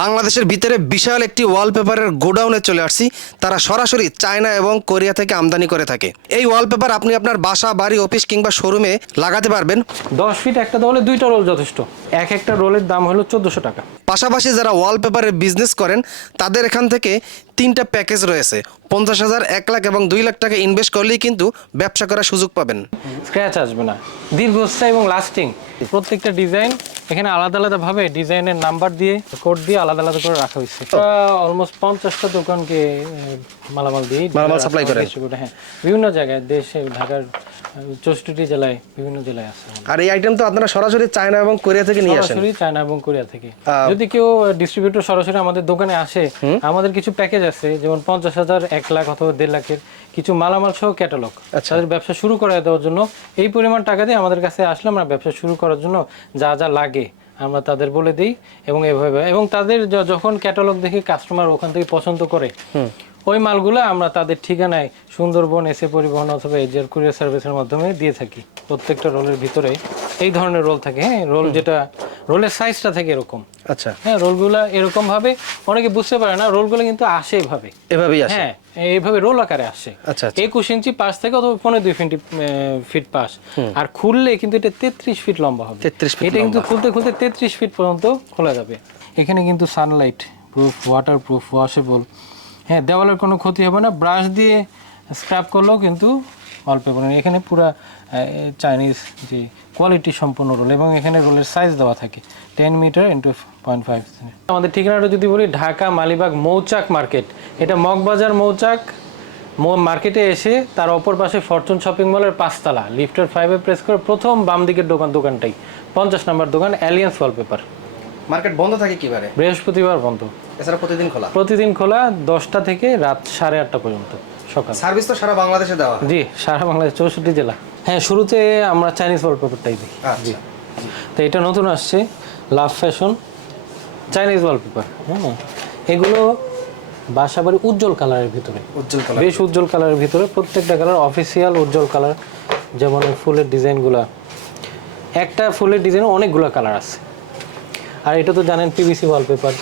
বাংলাদেশের ভিতরে বিশাল একটি ওয়ালপেপারের গোডাউনে চলে আসছি। তারা সরাসরি চায়না এবং কোরিয়া থেকে আমদানি করে থাকে। এই ওয়ালপেপার আপনি আপনার বাসা বাড়ি অফিস কিংবা শোরুমে লাগাতে পারবেন। দশ ফিট একটা দলে দুইটা রোল যথেষ্ট। এক একটা রোলের দাম হলো চোদ্দশো টাকা। পাশাপাশি যারা ওয়ালপেপারের বিজনেস করেন তাদের এখান থেকে তিনটা প্যাকেজ রয়েছে। পঞ্চাশ হাজার এক লাখ এবং দুই লাখ টাকা ইনভেস্ট করলেই কিন্তু ব্যবসা করার সুযোগ পাবেন। স্ক্র্যাচ আসবে না। দীর্ঘস্থায়ী এবং লাস্টিং প্রত্যেকটা ডিজাইন এখানে আলাদা আলাদা ভাবে ডিজাইনের নাম্বার দিয়ে কোড দিয়ে আলাদা আলাদা করে রাখা হয়েছে। অলমোস্ট পঞ্চাশটা দোকানকে মালামাল দিয়ে মালামাল সাপ্লাই করে হ্যাঁ। বিভিন্ন জায়গায় দেশে ঢাকার চৌষট্টি জেলায় বিভিন্ন জেলায় আছে। আর এই আইটেম তো আপনারা সরাসরি চায়না এবং কোরিয়া থেকে নিয়ে আসেন। সরাসরি চায়না এবং কোরিয়া থেকে। যদি কেউ ডিস্ট্রিবিউটর সরাসরি আমাদের দোকানে আসে আমাদের কিছু প্যাকেজ আছে যেমন পঞ্চাশ হাজার এক লাখ অথবা দেড় লাখের কিছু মালামাল সহ ক্যাটালগ আচ্ছা। তাদের ব্যবসা শুরু করে দেওয়ার জন্য এই পরিমাণ টাকা দিয়ে আমাদের কাছে আসলে আমরা ব্যবসা শুরু করার জন্য যা যা লাগে আমরা তাদের বলে দিই এবং এভাবে এবং তাদের যখন ক্যাটালগ দেখে কাস্টমার ওখান থেকে পছন্দ করে ওই মালগুলো আমরা তাদের ঠিকানায় সুন্দরবন এসে পরিবহন অথবা এজিআর কুরিয়ার সার্ভিসের মাধ্যমে দিয়ে থাকি। প্রত্যেকটা রোলের ভিতরে এই ধরনের রোল থাকে হ্যাঁ? রোল যেটা রোলের সাইজটা থাকে এরকম। আচ্ছা। হ্যাঁ রোলগুলো এরকম ভাবে অনেকে বুঝতে পারে না রোলগুলো কিন্তু আসে এভাবে। এভাবেই আসে? হ্যাঁ এইভাবে রোল আকারে আসে। আচ্ছা, আচ্ছা। একুশ ইঞ্চি পাশ থেকে অথবা পনেরো দুই ফিট ফিট পাশ। আর খুললে কিন্তু এটা তেত্রিশ ফিট লম্বা হবে। 33 ফিট এটা কিন্তু খুলতে খুলতে তেত্রিশ ফিট পর্যন্ত খোলা যাবে। এখানে কিন্তু sunlight proof water proof washable হ্যাঁ দেওয়ালের কোনো ক্ষতি হবে না। ব্রাশ দিয়ে স্ক্র্যাপ করলেও কিন্তু অল্প করে এখানে পুরা চাইনিজ যে কোয়ালিটি সম্পূর্ণ রোল এবং এখানে রোলের সাইজ দেওয়া থাকে। Ten metre into point five আমাদের ঠিকানাটা যদি বলি ঢাকা মালিবাগ মৌচাক মার্কেট। এটা মগবাজার মৌচাক। মার্কেটে এসে তার অপর পাশে ফরচুন শপিং মলের পাঁচতলা। লিফটার ফাইভে প্রেস করে প্রথম বাম দিকের দোকান দোকানটাই। পঞ্চাশ নম্বর দোকান অ্যালিয়েন্স ওয়ালপেপার মার্কেট বন্ধ থাকে কিবারে বৃহস্পতিবার বন্ধ। এছাড়া প্রতিদিন খোলা? প্রতিদিন খোলা দশটা থেকে রাত সাড়ে আটটা পর্যন্ত সকাল। সার্ভিস তো সারা বাংলাদেশে দেওয়া জি সারা বাংলাদেশ চৌষট্টি জেলা। হ্যাঁ শুরুতে আমরা চাইনিজ ওয়ালপেপারটাই দেখি। আচ্ছা। তো এটা নতুন আসছে লাভ ফ্যাশন চাইনিজ ওয়ালপেপার হ্যাঁ এগুলো বাসা বাড়ি উজ্জ্বল কালারের ভিতরে। উজ্জ্বল কালার বেশ উজ্জ্বল কালারের ভিতরে প্রত্যেকটা কালার অফিসিয়াল উজ্জ্বল কালার যেমন ফুলের ডিজাইনগুলা একটা ফুলের ডিজাইন অনেকগুলো কালার আছে। আর এটা তো জানেন পিভিসি ওয়ালপেপার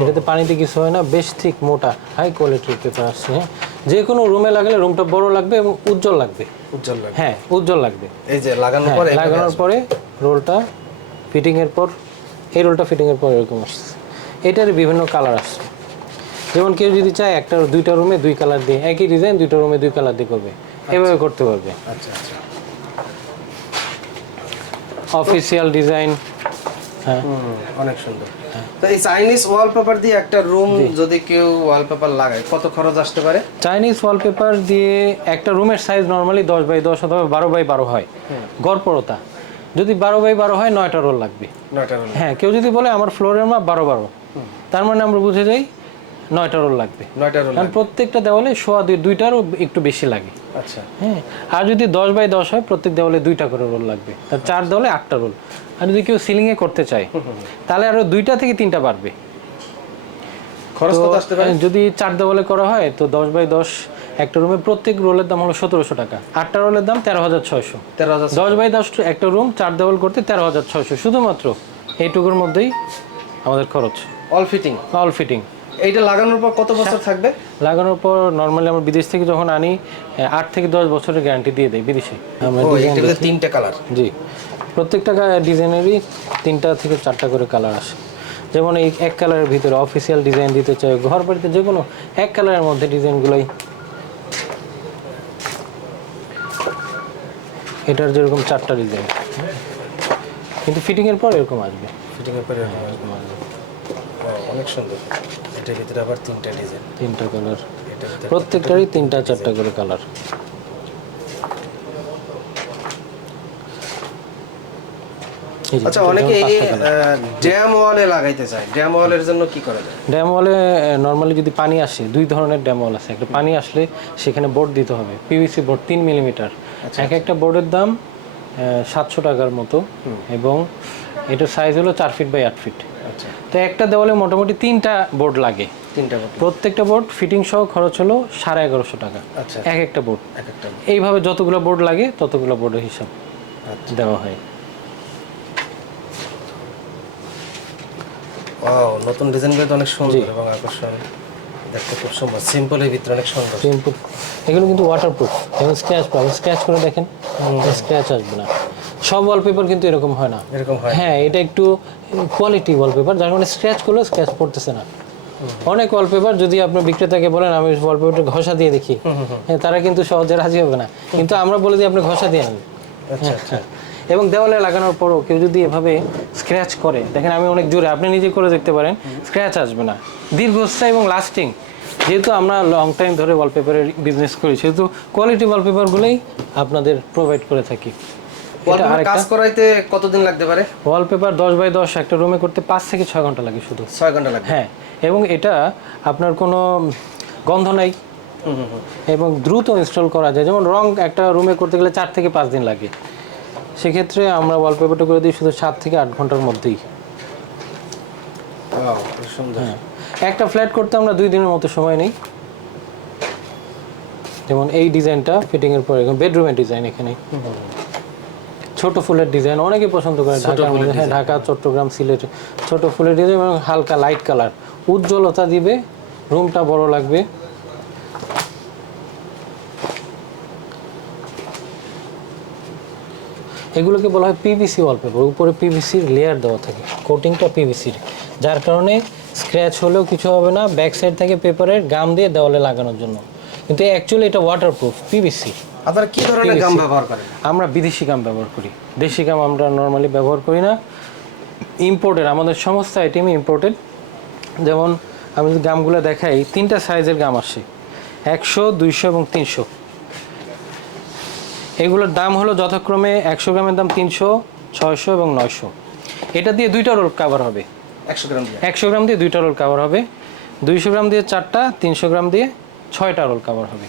এটাতে পানিতে কিছু হয় না বেশ ঠিক মোটা হাই কোয়ালিটির পেপার আসছে হ্যাঁ। যে কোনো রুমে লাগলে রুমটা বড় লাগবে এবং উজ্জ্বল লাগবে। উজ্জ্বল লাগে হ্যাঁ উজ্জ্বল লাগবে। এই যে লাগানোর হ্যাঁ, পরে লাগানোর পরে রোলটা ফিটিং এর পর এই রোলটা ফিটিং এর পর এরকম আসছে। এটার বিভিন্ন কালার আসছে। যেমন কেউ যদি চায় একটা দুইটা রুমে দুই কালার দিয়ে একই ডিজাইন দুইটা রুমে দুই কালার দিয়ে করবে। এভাবে করতে পারবে। আচ্ছা আচ্ছা। অফিসিয়াল ডিজাইন অনেক সুন্দর। তো এই চাইনিজ ওয়ালপেপার দিয়ে একটা রুম যদি কেউ ওয়ালপেপার লাগায় কত খরচ আসতে পারে? চাইনিজ ওয়ালপেপার দিয়ে একটা রুমের সাইজ নর্মালি দশ বাই দশ অথবা বারো বাই বারো হয়। গড়পড়তা। যদি বারো বাই বারো হয় নয়টা রোল লাগবে। হ্যাঁ কেউ যদি বলে আমার ফ্লোরের মাপ বারো বারো। তার মানে আমরা বুঝে যাই নয়টা রোল লাগবে। নয়টা রুম কারণ প্রত্যেকটা দেওয়ালে সোয়া দুই দুইটারও একটু বেশি লাগে। আচ্ছা। হ্যাঁ আর যদি দশ বাই দশ হয় প্রত্যেক দেওয়ালে দুইটা করে রোল লাগবে। তার চার দেওয়ালে আটটা রোল। আর যদি কেউ সিলিংয়ে করতে চায় তাহলে আরও দুইটা থেকে তিনটা বাড়বে। যদি চার দেওয়ালে করা হয় তো দশ বাই দশ একটা রুমে প্রত্যেক রোলের দাম হলো সতেরোশো টাকা। আটটা রোলের দাম তেরো হাজার ছয়শো। তেরো হাজার দশ বাই দশ একটা রুম চার দেওয়াল করতে তেরো হাজার ছয়শো। শুধুমাত্র এইটুকুর মধ্যেই আমাদের খরচ। অল ফিটিং অল ফিটিং এইটা লাগানোর পর কত বছর থাকবে? লাগানোর পর নর্মালি আমরা বিদেশ থেকে যখন আনি আট থেকে দশ বছরের গ্যারান্টি দিয়ে দেয় বিদেশে। তিনটে কালার জি। প্রত্যেকটা ডিজাইনেরই তিনটা থেকে চারটা করে কালার আসে। যেমন এই এক কালারের ভিতরে অফিসিয়াল ডিজাইন দিতে চাই ঘর বাড়িতে যে কোনো এক কালারের মধ্যে ডিজাইনগুলোই। এটার যেরকম চারটা ডিজাইন কিন্তু ফিটিংয়ের পর এরকম আসবে। ফিটিং এর পরে এরকম আসবে। অনেক সুন্দর। এটার ভিতরে আবার তিনটা ডিজাইন। তিনটা কালার প্রত্যেকটারই তিনটা চারটা করে কালার আচ্ছা অনেকে ড্যাম ওয়ালে লাগাইতে চায়। ড্যাম ওয়ালের জন্য কি করা যায়? ড্যাম ওয়ালে নর্মালি যদি পানি আসে দুই ধরনের ড্যাম ওয়াল আছে। একটা পানি আসলে সেখানে বোর্ড দিতে হবে পিভিসি বোর্ড তিন মিলিমিটার এক একটা বোর্ডের দাম সাতশো টাকার মতো। এবং এটার সাইজ হলো চার ফিট বাই আট ফিট আচ্ছা। তো একটা দেওয়ালে মোটামুটি তিনটা বোর্ড লাগে। তিনটা বোতল প্রত্যেকটা বোর্ড ফিটিং সহ খরচ হলো সাড়ে এগারোশো টাকা। আচ্ছা এক একটা বোর্ড। এক একটা এইভাবে যতগুলো বোর্ড লাগে ততগুলো বোর্ডের হিসাব দেওয়া হয়। নতুন ডিজাইনগুলো তো অনেক সুন্দর এবং আকর্ষণ। দেখতে খুব সুন্দর। সিম্পলের ভিতরে অনেক সুন্দর। সিম্পল। এগুলো কিন্তু ওয়াটারপ্রুফ এবং স্ক্র্যাচ পাবেন। স্ক্র্যাচ করে দেখেন স্ক্র্যাচ আসবে না। সব ওয়ালপেপার কিন্তু এরকম হয় না। এরকম হয়। হ্যাঁ এটা একটু কোয়ালিটি ওয়ালপেপার যার কারণে স্ক্র্যাচ করলেও স্ক্র্যাচ পড়তেছে না। অনেক ওয়ালপেপার যদি আপনি বিক্রেতাকে বলেন আমি ওয়ালপেপারটা ঘষা দিয়ে দেখি। হ্যাঁ তারা কিন্তু সহজে রাজি হবে না। কিন্তু আমরা বলে দিই আপনি ঘষা দিয়ে আনেন। আচ্ছা আচ্ছা। এবং দেওয়ালে লাগানোর পরও কেউ যদি এভাবে স্ক্র্যাচ করে দেখেন আমি অনেক জোরে আপনি নিজে করে দেখতে পারেন স্ক্র্যাচ আসবে না। দীর্ঘস্থায়ী এবং লাস্টিং যেহেতু আমরা লং টাইম ধরে ওয়ালপেপারের বিজনেস করি সেহেতু কোয়ালিটি ওয়ালপেপারগুলোই আপনাদের প্রোভাইড করে থাকি। কাজ করাইতে কতদিন লাগতে পারে? ওয়ালপেপার দশ বাই দশ একটা রুমে করতে পাঁচ থেকে ছয় ঘণ্টা লাগে শুধু। ছয় ঘণ্টা লাগবে হ্যাঁ এবং এটা আপনার কোনো গন্ধ নাই। এবং দ্রুত ইনস্টল করা যায়। যেমন রং একটা রুমে করতে গেলে চার থেকে পাঁচ দিন লাগে। সেক্ষেত্রে আমরা ওয়ালপেপারটা করে দিই শুধু সাত থেকে আট ঘণ্টার মধ্যেই। হ্যাঁ একটা ফ্ল্যাট করতে আমরা দুই দিনের মতো সময় নেই। যেমন এই ডিজাইনটা ফিটিংয়ের পরে বেডরুমের ডিজাইন এখানে। ছোট ফুলের ডিজাইন অনেকে পছন্দ করে ঢাকার মধ্যে। হ্যাঁ ঢাকা চট্টগ্রাম সিলেট ছোট ফুলের ডিজাইন এবং হালকা লাইট কালার উজ্জ্বলতা দিবে রুমটা বড় লাগবে। এগুলোকে বলা হয় পিভিসি ওয়ালপেপার উপরে পিভিসির লেয়ার দেওয়া থাকে কোটিংটা পিভিসির যার কারণে স্ক্র্যাচ হলেও কিছু হবে না ব্যাক সাইড থেকে পেপারের গাম দিয়ে দেওয়ালে লাগানোর জন্য। কিন্তু অ্যাকচুয়ালি এটা ওয়াটারপ্রুফ পিভিসি আপনারা কি ধরনের গাম ব্যবহার করেন? আমরা বিদেশি গাম ব্যবহার করি। দেশি গাম আমরা নর্মালি ব্যবহার করি না। ইম্পোর্টেড আমাদের সমস্ত আইটেমই ইম্পোর্টেড যেমন আমি যদি গামগুলো দেখাই তিনটা সাইজের গাম আসে। একশো দুইশো এবং তিনশো। এগুলোর দাম হলো যথাক্রমে একশো গ্রামের দাম তিনশো ছয়শো এবং নয়শো। এটা দিয়ে দুইটা রোল কাভার হবে। একশো গ্রাম একশো গ্রাম দিয়ে দুইটা রোল কাভার হবে। দুইশো গ্রাম দিয়ে চারটা তিনশো গ্রাম দিয়ে ছয়টা রোল কাভার হবে।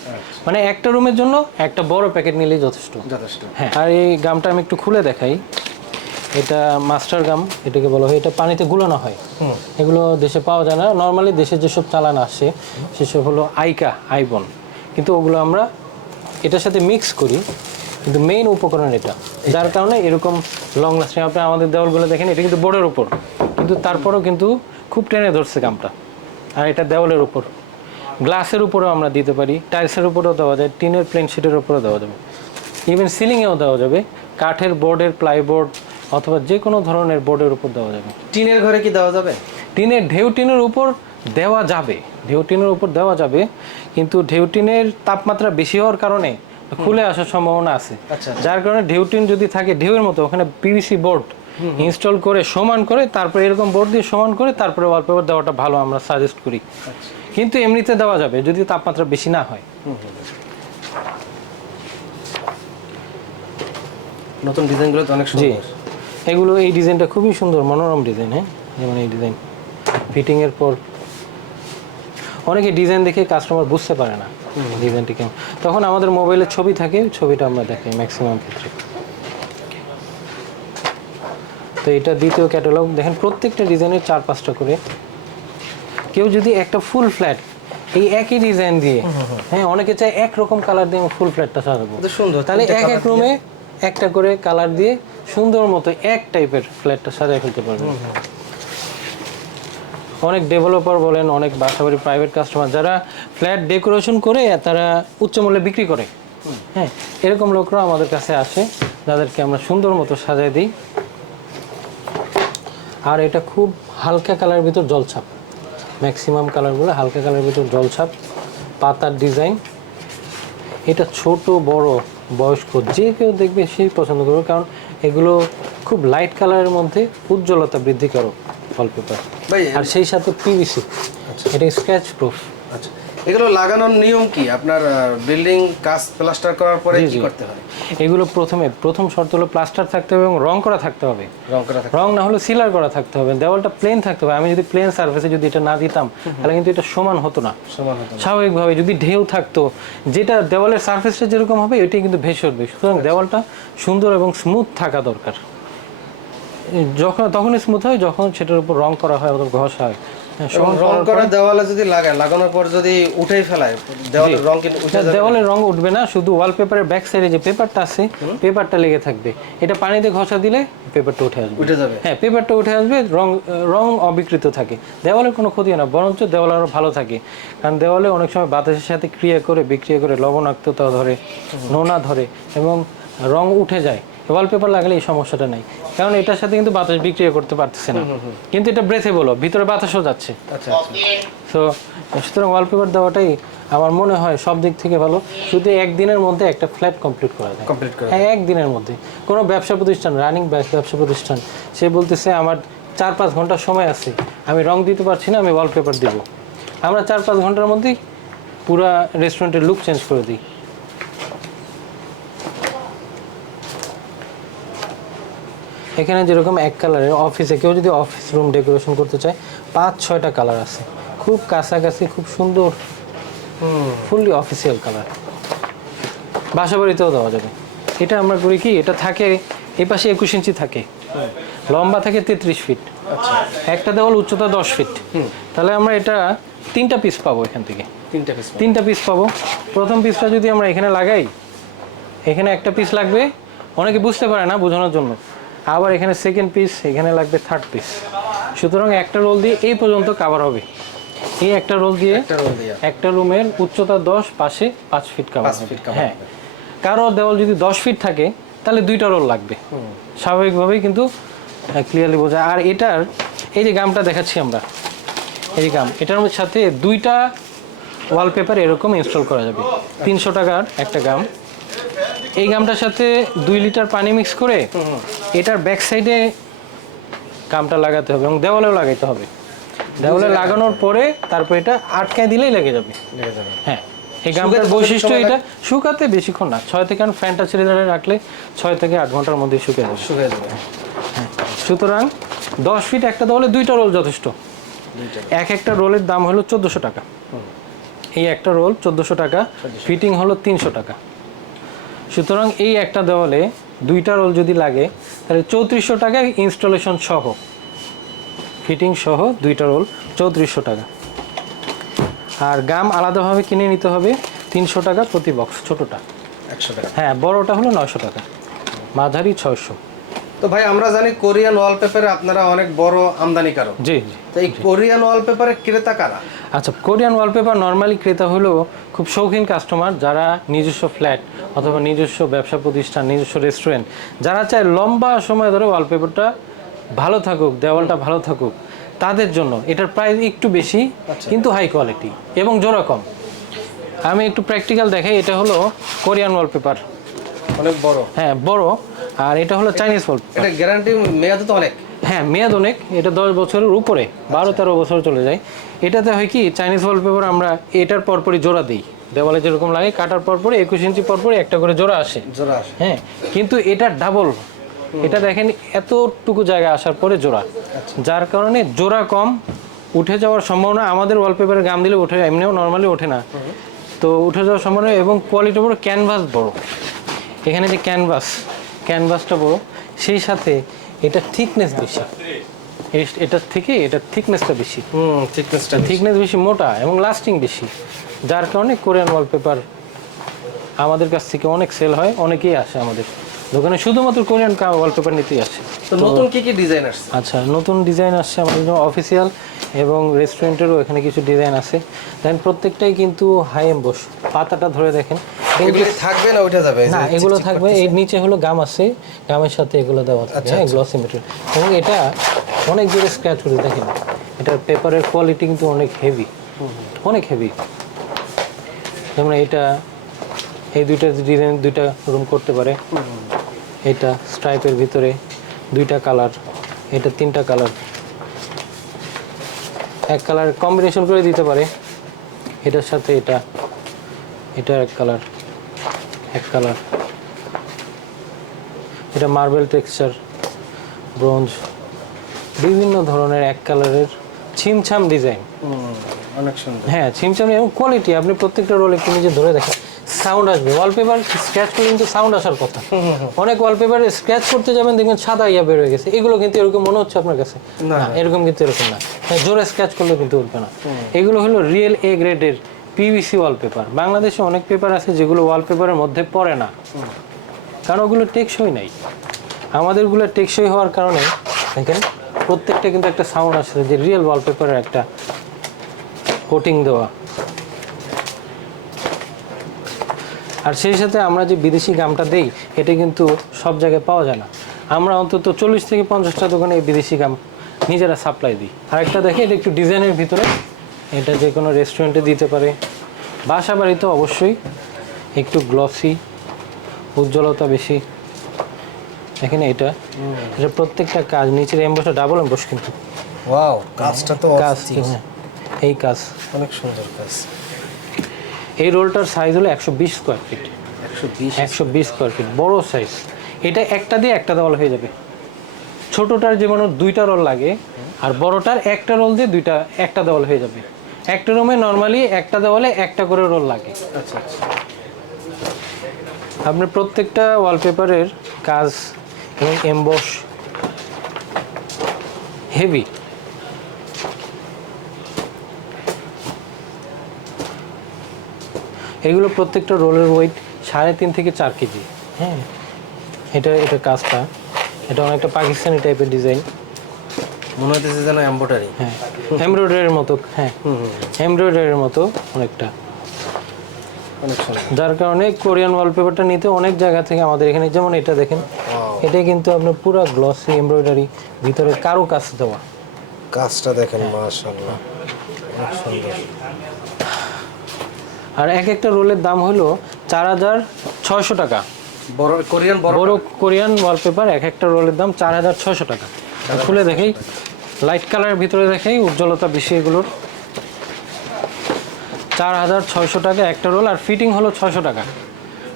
মানে একটা রুমের জন্য একটা বড় প্যাকেট নিলেই যথেষ্ট। যথেষ্ট। হ্যাঁ আর এই গামটা আমি একটু খুলে দেখাই। এটা মাস্টার গাম এটাকে বলা হয় এটা পানিতে গুলানো হয়। এগুলো দেশে পাওয়া যায় না। নর্মালি দেশে যেসব চালান আসে সেসব হলো আইকা আইবন। কিন্তু ওগুলো আমরা এটার সাথে মিক্স করি। কিন্তু মেইন উপকরণ এটা। যার কারণে এরকম লং লাস্টিং আপনি আমাদের দেওয়ালগুলো দেখেন এটা কিন্তু বোর্ডের উপর। কিন্তু তারপরেও কিন্তু খুব টেনে ধরছে গামটা। আর এটা দেওয়ালের উপর। গ্লাসের উপরেও আমরা দিতে পারি টাইলসের উপরেও দেওয়া যায় টিনের প্লেন শিটের উপরেও দেওয়া যাবে। ইভেন সিলিংয়েও দেওয়া যাবে কাঠের বোর্ডের প্লাইবোর্ড অথবা যে কোনো ধরনের বোর্ডের উপর দেওয়া যাবে। টিনের ঘরে কি দেওয়া যাবে? টিনের ঢেউ টিনের উপর দেওয়া যাবে ঢেউ টিনের উপর দেওয়া যাবে কিন্তু ঢেউ টিনের তাপমাত্রা বেশি হওয়ার কারণে খুলে আসার সম্ভাবনা আছে। আচ্ছা। যার কারণে ঢেউ টিন যদি থাকে ঢেউয়ের মতো ওখানে পিভিসি বোর্ড ইনস্টল করে সমান করে তারপরে এরকম বোর্ড দিয়ে সমান করে তারপরে ওয়ালপেপার দেওয়াটা ভালো আমরা সাজেস্ট করি। কিন্তু এমনিতে দেওয়া যাবে যদি তাপমাত্রা বেশি না হয়। নতুন ডিজাইনগুলো তো অনেক সুন্দর। এগুলো এই ডিজাইনটা খুবই সুন্দর মনোরম ডিজাইন হ্যাঁ? যেমন এই ডিজাইন। ফিটিংয়ের পর অনেকে ডিজাইন দেখে কাস্টমার বুঝতে পারে না ডিজাইনটি কেমন। তখন আমাদের মোবাইলে ছবি থাকে ছবিটা আমরা দেখাই ম্যাক্সিমাম ক্ষেত্রে। তো এটা দ্বিতীয় ক্যাটালগ দেখেন প্রত্যেকটা ডিজাইনের চার পাঁচটা করে কেউ যদি একটা ফুল ফ্ল্যাট এই একই ডিজাইন দিয়ে হ্যাঁ অনেকে চায় একরকম কালার দিয়ে ফুল ফ্ল্যাটটা সাজাবো। সুন্দর তাহলে এক এক রুমে একটা করে কালার দিয়ে সুন্দর মতো এক টাইপের ফ্ল্যাটটা সাজায় ফেলতে পারবেন অনেক ডেভেলপার বলেন অনেক বাসাবাড়ি প্রাইভেট কাস্টমার যারা ফ্ল্যাট ডেকোরেশন করে তারা উচ্চ মূল্যে বিক্রি করে। হ্যাঁ এরকম লোকরা আমাদের কাছে আসে যাদেরকে আমরা সুন্দর মতো সাজায় দিই। আর এটা খুব হালকা কালারের ভিতর জলছাপ। ম্যাক্সিমাম কালারগুলো হালকা কালারের ভিতর জলছাপ পাতার ডিজাইন এটা ছোট বড় বয়স্ক যে কেউ দেখবে সেই পছন্দ করবে কারণ এগুলো খুব লাইট কালারের মধ্যে উজ্জ্বলতা বৃদ্ধি করো ওয়ালপেপার আর সেই সাথে পিভিসি এটা স্ক্র্যাচ প্রুফ আচ্ছা। এগুলো লাগানোর নিয়ম কি? আপনার বিল্ডিং কাজ প্লাস্টার করার পরে কি করতে হয়? এগুলো প্রথমে প্রথম শর্ত হলো প্লাস্টার থাকতে হবে এবং রং করা থাকতে হবে। রং করা রং না হলে সিলার করা থাকতে হবে। দেওয়ালটা প্লেন থাকতে হবে। আমি যদি প্লেন সার্ফেসে যদি এটা না দিতাম তাহলে কিন্তু এটা সমান হতো না। সমান হতো স্বাভাবিকভাবে যদি ঢেউ থাকতো যেটা দেওয়ালের সারফেসটা যেরকম হবে এটাই কিন্তু ভেসে উঠবে। সুতরাং দেওয়ালটা সুন্দর এবং স্মুথ থাকা দরকার। যখন তখনই স্মুথ হয় যখন সেটার উপর রং করা হয় অথবা ঘষা হয়। রং করা দেওয়ালে যদি লাগায় লাগানোর পর যদি উঠেই ফেলায় দেওয়ালের রং কিন্তু উঠে যাবে। দেওয়ালে রং উঠবে না শুধু ওয়ালপেপারের ব্যাক সাইডে যে পেপারটা আছে পেপারটা লেগে থাকবে। এটা পানিতে ঘষা দিলে পেপারটা উঠে আসবে। উঠে যাবে। হ্যাঁ পেপারটা উঠে আসবে রং রং অবিকৃত থাকে। দেওয়ালের কোনো ক্ষতি হয় না বরঞ্চ দেওয়াল আরও ভালো থাকে। কারণ দেওয়ালে অনেক সময় বাতাসের সাথে ক্রিয়া করে বিক্রিয়া করে লবণাক্ততা ধরে নোনা ধরে এবং রং উঠে যায়। ওয়ালপেপার লাগালে এই সমস্যাটা নাই। কারণ এটার সাথে কিন্তু বাতাস বিক্রিয়া করতে পারতেছে না। কিন্তু এটা ব্রেথেবল ভিতরে বাতাসও যাচ্ছে। আচ্ছা আচ্ছা। তো সুতরাং ওয়ালপেপার দেওয়াটাই আমার মনে হয় সব দিক থেকে ভালো। শুধু একদিনের মধ্যে একটা ফ্ল্যাট কমপ্লিট করা যায়। কমপ্লিট করে হ্যাঁ একদিনের মধ্যে। কোনো ব্যবসা প্রতিষ্ঠান রানিং ব্যবসা প্রতিষ্ঠান সে বলতেছে আমার চার পাঁচ ঘণ্টা সময় আছে। আমি রং দিতে পারছি না আমি ওয়ালপেপার দিব। আমরা চার পাঁচ ঘণ্টার মধ্যেই পুরা রেস্টুরেন্টের লুক চেঞ্জ করে দিই। এখানে যেরকম এক কালারের অফিসে কেউ যদি অফিস রুম ডেকোরেশন করতে চায় পাঁচ ছয়টা কালার আছে। খুব কাছাকাছি খুব সুন্দর ফুললি অফিসিয়াল কালার বাসা বাড়িতেও দেওয়া যাবে। এটা আমরা করি কি এটা থাকে এই পাশে একুশ ইঞ্চি থাকে। লম্বা থাকে তেত্রিশ ফিট একটা দেওয়াল উচ্চতা দশ ফিট তাহলে আমরা এটা তিনটা পিস পাবো এখান থেকে। তিনটা পিস তিনটা পিস পাবো। প্রথম পিসটা যদি আমরা এখানে লাগাই এখানে একটা পিস লাগবে। অনেকে বুঝতে পারে না বোঝানোর জন্য। আবার এখানে সেকেন্ড পিস এখানে লাগবে থার্ড পিস সুতরাং একটা রোল দিয়ে এই পর্যন্ত কাভার হবে। এই একটা রোল দিয়ে একটা রুমের উচ্চতা দশ পাশে পাঁচ ফিট কাভার হ্যাঁ। কারও দেওয়াল যদি দশ ফিট থাকে তাহলে দুইটা রোল লাগবে। স্বাভাবিকভাবেই কিন্তু ক্লিয়ারলি বোঝা আর এটার এই যে গামটা দেখাচ্ছি আমরা। এই যে গাম এটার সাথে দুইটা ওয়ালপেপার এরকম ইনস্টল করা যাবে। তিনশো টাকার একটা গাম এই গামটার সাথে দুই লিটার পানি মিক্স করে এটার ব্যাক সাইডে গামটা লাগাতে হবে এবং দেওয়ালেও লাগাইতে হবে। দেওয়ালে লাগানোর পরে তারপর এটা আটকায় দিলেই লেগে যাবে। লেগে যাবে। হ্যাঁ এই গামটার বৈশিষ্ট্য এটা শুকাতে বেশিক্ষণ না ছয় থেকে ফ্যানটা ছেড়ে ধরে রাখলে ছয় থেকে আট ঘণ্টার মধ্যে শুকিয়ে যাবে। শুকিয়ে যাবে। সুতরাং দশ ফিট একটা দেওয়ালে দুইটা রোল যথেষ্ট। এক একটা রোলের দাম হলো চোদ্দোশো টাকা। এই একটা রোল চোদ্দোশো টাকা ফিটিং হলো তিনশো টাকা। সুতরাং এই একটা দেওয়ালে দুইটা রোল যদি লাগে তাহলে চৌত্রিশশো টাকা ইনস্টলেশন সহ ফিটিং সহ দুইটা রোল চৌত্রিশশো টাকা। আর গাম আলাদাভাবে কিনে নিতে হবে তিনশো টাকা প্রতি বক্স ছোটোটা। একশো টাকা। হ্যাঁ বড়োটা হলো নয়শো টাকা। মাঝারি ছয়শো। তো ভাই আমরা জানি কোরিয়ান ওয়ালপেপারে আপনারা অনেক বড় আমদানিকারক। জি জি। তো এই কোরিয়ান ওয়ালপেপারে ক্রেতা কারা? আচ্ছা কোরিয়ান ওয়ালপেপার নর্মালি ক্রেতা হলো খুব শৌখিন কাস্টমার যারা নিজস্ব ফ্ল্যাট অথবা নিজস্ব ব্যবসা প্রতিষ্ঠান নিজস্ব রেস্টুরেন্ট যারা চায় লম্বা সময় ধরে ওয়ালপেপারটা ভালো থাকুক দেওয়ালটা ভালো থাকুক তাদের জন্য এটার প্রাইস একটু বেশি কিন্তু হাই কোয়ালিটি এবং জোড়া কম। আমি একটু প্র্যাকটিক্যাল দেখাই এটা হলো কোরিয়ান ওয়ালপেপার অনেক বড়। হ্যাঁ বড়। আর এটা হলো চাইনিজ ওয়ালপেপার এটা গ্যারান্টি মেয়াদ তো অনেক। হ্যাঁ মেয়াদ অনেক। এটা দশ বছরের উপরে বারো তেরো বছর চলে যায়। এটাতে হয় কি চাইনিজ ওয়ালপেপার আমরা এটার পরপরই জোড়া দিই। দেওয়ালে যেরকম লাগে কাটার পরপরই একুশ ইঞ্চি পরপরই একটা করে জোড়া আসে। জোড়া আসে। হ্যাঁ কিন্তু এটা ডাবল এটা দেখেন এতটুকু জায়গা আসার পরে জোড়া। যার কারণে জোড়া কম উঠে যাওয়ার সম্ভাবনা আমাদের ওয়ালপেপারে গাম দিলে ওঠে এমনিও নর্মালি ওঠে না। তো উঠে যাওয়ার সম্ভাবনা এবং কোয়ালিটি বড় ক্যানভাস বড়। এখানে যে ক্যানভাস ক্যানভাসটা বড় সেই সাথে এটা থিকনেস বেশি। এটার থেকে এটার থিকনেসটা বেশি। হুম থিকনেসটা থিকনেস বেশি। মোটা এবং লাস্টিং বেশি। যার কারণে কোরিয়ান ওয়ালপেপার আমাদের কাছ থেকে অনেক সেল হয় অনেকেই আসে আমাদের। দোকানে শুধুমাত্র কোরিয়ান ওয়ালপেপার নিতেই আসে তো নতুন কি কি ডিজাইন আসছে? আচ্ছা নতুন ডিজাইন আসছে আমাদের জন্য অফিসিয়াল এবং রেস্টুরেন্টেরও এখানে কিছু ডিজাইন আছে। দেন প্রত্যেকটাই কিন্তু হাই এমবোস পাতাটা ধরে দেখেন। থাকবে না ওইটা যাবে? না এগুলো থাকবে। এর নিচে হলো গাম আছে। গামের সাথে এগুলো দেওয়া থাকে হ্যাঁ গ্লসি মেটেরিয়াল এবং এটা অনেক জোরে স্ক্র্যাচ হতে দেখেন। এটার পেপারের কোয়ালিটি কিন্তু অনেক হেভি অনেক হেভি যেমন এটা এই দুইটা ডিজাইন দুইটা রুম করতে পারে। এটা স্ট্রাইপের ভিতরে দুইটা কালার এটা তিনটা কালার এক কালার কম্বিনেশন করে দিতে পারে এটার সাথে এটা এটা এক কালার এক কালার এটা মার্বেল টেক্সচার ব্রোঞ্জ বিভিন্ন ধরনের এক কালারের ছিমছাম ডিজাইন অনেক সুন্দর। হ্যাঁ ছিমছাম এবং কোয়ালিটি আপনি প্রত্যেকটা রোল একটু নিজে ধরে দেখেন। সাউন্ড আসবে। ওয়ালপেপার স্ক্র্যাচ করলে কিন্তু সাউন্ড আসার কথা। অনেক ওয়ালপেপার স্ক্র্যাচ করতে যাবেন দেখবেন সাদা ইয়া বের হয়ে গেছে। এগুলো কিন্তু এরকম মনে হচ্ছে আপনার কাছে? না। এরকম কিন্তু এরকম না। হ্যাঁ, জোরে স্ক্র্যাচ করলে কিন্তু উঠবে না। এগুলো হলো রিয়েল এ গ্রেডের পিভিসি ওয়ালপেপার বাংলাদেশে অনেক পেপার আছে যেগুলো ওয়ালপেপারের মধ্যে পড়ে না। কারণ ওগুলো টেকসই নাই। আমাদেরগুলো টেকসই হওয়ার কারণে দেখেন প্রত্যেকটা কিন্তু একটা সাউন্ড আসছে যে রিয়েল ওয়ালপেপারের একটা কোটিং দেওয়া। আর সেই সাথে আমরা যে বিদেশি গামটা দেই এটা কিন্তু সব জায়গায় পাওয়া যায় না। আমরা অন্তত চল্লিশ থেকে পঞ্চাশটা দোকানে এই বিদেশি গাম নিজেরা সাপ্লাই দিই। আর একটা দেখে এটা একটু ডিজাইনের ভিতরে। এটা যে কোনো রেস্টুরেন্টে দিতে পারে। বাসা বাড়িতে অবশ্যই একটু গ্লসি উজ্জ্বলতা বেশি। দেখেন এটা। এটা প্রত্যেকটা কাজ নিচের এম্বসটা ডাবল এম্বস কিন্তু। ওয়াও কাজটা তো কাজ হ্যাঁ, এই কাজ। অনেক সুন্দর কাজ। এই রোলটার সাইজ হলো একশো বিশ স্কোয়ার ফিট একশো বিশ? স্কোয়ার ফিট বড় সাইজ এটা একটা দিয়ে একটা দেওয়াল হয়ে যাবে। ছোটটার যেমন দুইটা রোল লাগে আর বড়টার একটা রোল দিয়ে দুইটা একটা দেওয়াল হয়ে যাবে। একটা রুমে নর্মালি একটা দেওয়ালে একটা করে রোল লাগে। আচ্ছা আচ্ছা। আপনার প্রত্যেকটা ওয়ালপেপারের কাজ এবং এমবস হেভি এগুলো প্রত্যেকটা রোলের ওয়েট সাড়ে তিন থেকে চার কেজি। হ্যাঁ এটা এটা কাজটা। এটা অনেকটা পাকিস্তানি টাইপের ডিজাইন মনে হইতেছে যেন এম্বোটারি হ্যাঁ এমব্রয়ডারির মতো। হ্যাঁ এমব্রয়ডারির মতো অনেকটা। যার কারণে কোরিয়ান ওয়ালপেপারটা নিতে অনেক জায়গা থেকে আমাদের এখানে যেমন এটা দেখেন এটা কিন্তু আপনার পুরো গ্লসি এমব্রয়ডারি ভিতরে কারও কাজ দেওয়া। কাজটা দেখেন মাশাআল্লাহ। অনেক সুন্দর। আর এক একটা রোলের দাম হলো চার হাজার ছয়শো টাকা। বড় কোরিয়ান বড় কোরিয়ান ওয়ালপেপার এক একটা রোলের দাম চার হাজার ছয়শো টাকা। খুলে দেখেই লাইট কালারের ভিতরে দেখেই উজ্জ্বলতা বেশি এগুলোর। চার হাজার ছয়শো টাকা একটা রোল আর ফিটিং হলো ছয়শো টাকা।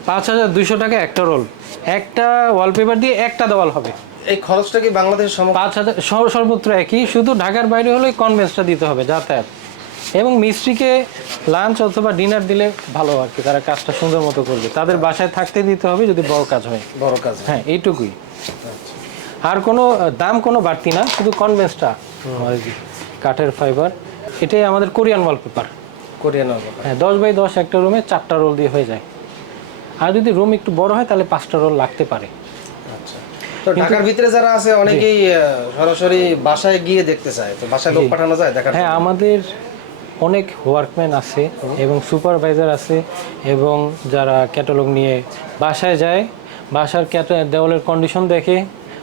পাঁচ হাজার দুইশো টাকা একটা রোল। একটা ওয়ালপেপার দিয়ে একটা দেওয়াল হবে। এই খরচটা কি বাংলাদেশের পাঁচ হাজার সর- সর্বত্র একই শুধু ঢাকার বাইরে হলে কনভেন্সটা দিতে হবে যাতায়াত। এবং মিস্ত্রিকে লাঞ্চ অথবা ডিনার দিলে ভালো আর কি তারা কাজটা সুন্দর মতো করবে। তাদের বাসায় থাকতে দিতে হবে যদি বড় কাজ হয়। বড় কাজ হ্যাঁ। এইটুকুই। আর কোনো দাম কোনো বাড়তি না শুধু কনভেন্সটা কাঠের ফাইবার এটাই আমাদের কোরিয়ান ওয়ালপেপার কোরিয়ান হ্যাঁ দশ বাই দশ একটা রুমে চারটা রোল দিয়ে হয়ে যায়। আর যদি রুম একটু বড় হয় তাহলে পাঁচটা রোল লাগতে পারে। আচ্ছা। তো ঢাকার ভিতরে যারা আছে অনেকেই সরাসরি বাসায় গিয়ে দেখতে চায়। তো বাসায় লোক পাঠানো যায় দেখার হ্যাঁ আমাদের অনেক ওয়ার্কম্যান আছে এবং সুপারভাইজার আছে এবং যারা ক্যাটালগ নিয়ে বাসায় যায় বাসার ক্যাটা দেওয়ালের কন্ডিশন দেখে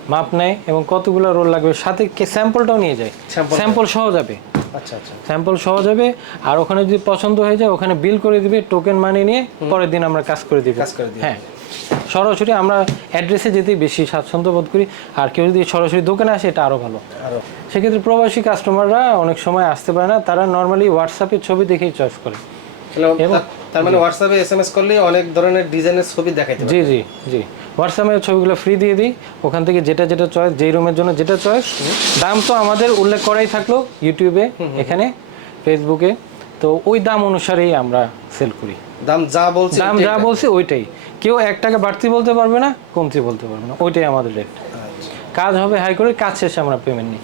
মাপ নেয় এবং কতগুলো রোল লাগবে সাথে স্যাম্পলটাও নিয়ে যায়। স্যাম্পল সহ যাবে। আচ্ছা আচ্ছা। স্যাম্পল সহ যাবে আর ওখানে যদি পছন্দ হয়ে যায় ওখানে বিল করে দিবে টোকেন মানি নিয়ে পরের দিন আমরা কাজ করে দিব। কাজ করে দিবে। হ্যাঁ। সরাসরি আমরা অ্যাড্রেসে যেতেই বেশি স্বাচ্ছন্দ্য বোধ করি। আর কেউ যদি সরাসরি দোকানে আসে এটা আরও ভালো। আরও। সেক্ষেত্রে প্রবাসী কাস্টমাররা অনেক সময় আসতে পারে না তারা নর্মালি হোয়াটসঅ্যাপে ছবি দেখেই চয়েস করে। তার মানে হোয়াটসঅ্যাপে এসএমএস করলে অনেক ধরনের ডিজাইনের ছবি দেখাইতে জি জি জি। হোয়াটসঅ্যাপে ছবিগুলো ফ্রি দিয়ে দিই। ওখান থেকে যেটা যেটা চয়েস যেই রুমের জন্য যেটা চয়েস দাম তো আমাদের উল্লেখ করাই থাকল ইউটিউবে এখানে ফেসবুকে তো ওই দাম অনুসারেই আমরা সেল করি। দাম যা বলছে দাম যা বলছে ওইটাই। কেউ এক টাকা বাড়তি বলতে পারবে না কমতি বলতে পারবে না ওইটাই আমাদের রেট আচ্ছা। কাজ হবে হাই করে কাজ শেষে আমরা পেমেন্ট নিই।